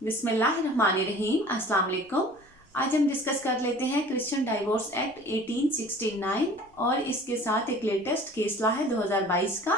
बिस्मिल्लाहिर्रहमानिर्रहीम। अस्सलाम वालेकुम। आज हम डिस्कस कर लेते हैं क्रिश्चियन डाइवोर्स एक्ट 1869 और इसके साथ एक लेटेस्ट केस लॉ है 2022 का।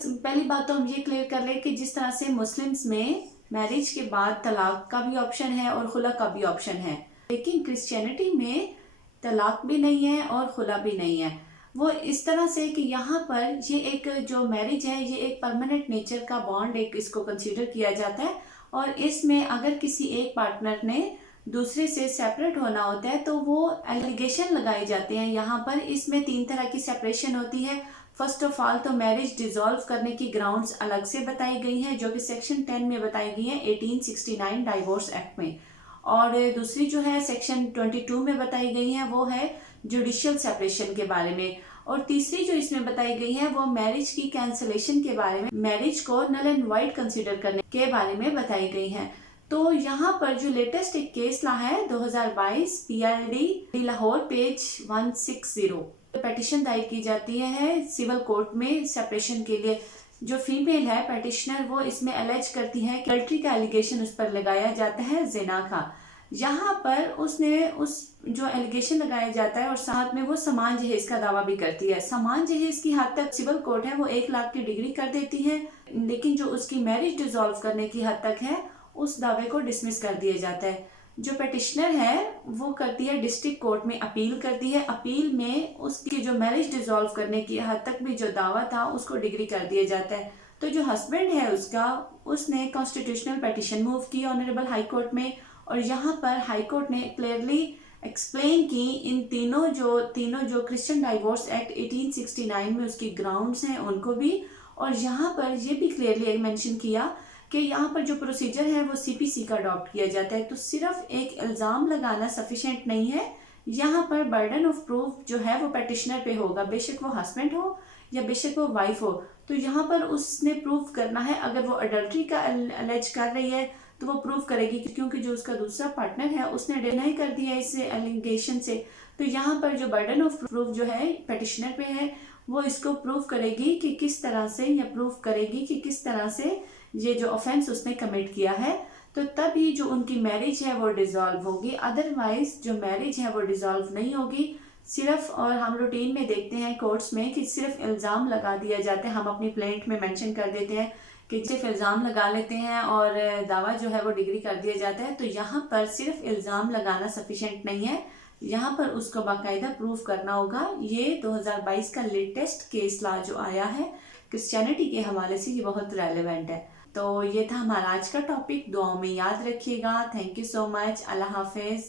पहली बात तो हम ये क्लियर कर लें कि जिस तरह से मुस्लिम्स में मैरिज के बाद तलाक का भी ऑप्शन है और खुला का भी ऑप्शन है, लेकिन क्रिश्चियनिटी में तलाक भी नहीं है और खुला भी नहीं है। वो इस तरह से कि यहाँ पर ये एक जो मैरिज है ये एक परमानेंट नेचर का बॉन्ड एक इसको कंसीडर किया जाता है और इसमें अगर किसी एक पार्टनर ने दूसरे से सेपरेट होना होता है तो वो एलिगेशन लगाए जाते हैं। यहाँ पर इसमें 3 तरह की सेपरेशन होती है। फर्स्ट ऑफ ऑल तो मैरिज डिसॉल्व करने की ग्राउंड्स अलग से बताई गई हैं जो कि सेक्शन 10 में बताई गई हैं 1869 डाइवोर्स एक्ट में, और दूसरी जो है सेक्शन 22 में बताई गई है वो है जुडिशियल सेपरेशन के बारे में, और तीसरी जो इसमें बताई गई है वो मैरिज की कैंसलेशन के बारे में, मैरिज को नल एंड वाइड कंसीडर करने के बारे में बताई गई है। तो यहाँ पर जो लेटेस्ट एक केस ला है 2022 PILD लाहौर पेज 160 पेटिशन दायर की जाती है सिविल कोर्ट में सेपरेशन के लिए। जो फीमेल है पेटिशनर वो इसमें एलेज करती है कि अडल्ट्री का एलिगेशन उस पर लगाया जाता है, जिना का। यहाँ पर उसने उस जो एलिगेशन लगाया जाता है और साथ में वो समान जहेज का दावा भी करती है। समान जहेज की हद तक सिविल कोर्ट है वो 1 लाख की डिग्री कर देती है, लेकिन जो उसकी मैरिज डिसॉल्व करने की हद तक है उस दावे को डिसमिस कर दिया जाता है। जो पेटिशनर है वो करती है डिस्ट्रिक्ट कोर्ट में अपील करती है। अपील में उसकी जो मैरिज डिसॉल्व करने की हद तक भी जो दावा था उसको डिग्री कर दिया जाता है। तो जो हस्बैंड है उसका, उसने कॉन्स्टिट्यूशनल पेटिशन मूव की ऑनरेबल हाई कोर्ट में, और यहाँ पर हाई कोर्ट ने क्लियरली एक्सप्लेन की इन तीनों जो क्रिश्चियन डाइवोर्स एक्ट 1869 में उसकी ग्राउंड्स हैं उनको भी, और यहाँ पर ये भी क्लियरली मेंशन किया कि यहाँ पर जो प्रोसीजर है वो CPC का अडॉप्ट किया जाता है। तो सिर्फ एक इल्ज़ाम लगाना सफिशिएंट नहीं है, यहाँ पर बर्डन ऑफ प्रूफ जो है वो पेटिशनर पे होगा, बेशक वो हस्बैंड हो या बेशक वो वाइफ हो। तो यहाँ पर उसने प्रूफ करना है। अगर वो अडल्ट्री का एलेज कर रही है तो वो प्रूफ करेगी क्योंकि जो उसका दूसरा पार्टनर है उसने डिनाई कर दिया इस एलिगेशन से। तो यहाँ पर जो बर्डन ऑफ प्रूफ जो है पेटिशनर पे है वो इसको प्रूफ करेगी कि किस तरह से, या प्रूफ करेगी कि किस तरह से ये जो ऑफेंस उसने कमिट किया है, तो तभी जो उनकी मैरिज है वो डिसॉल्व होगी। अदरवाइज जो मैरिज है वो डिसॉल्व नहीं होगी। सिर्फ, और हम रूटीन में देखते हैं कोर्ट्स में कि सिर्फ इल्ज़ाम लगा दिया जाता है, हम अपनी प्लेंट में मेंशन कर देते हैं कि सिर्फ इल्ज़ाम लगा लेते हैं और दावा जो है वो डिग्री कर दिया जाता है। तो यहाँ पर सिर्फ इल्ज़ाम लगाना सफिशिएंट नहीं है, यहाँ पर उसको बाकायदा प्रूफ करना होगा। ये 2022 का लेटेस्ट केस लॉ जो आया है क्रिश्चियनिटी के हवाले से ये बहुत रेलेवेंट है। तो ये था हमारा आज का टॉपिक। दुआओं में याद रखिएगा। Thank you so much. अल्लाह हाफिज़।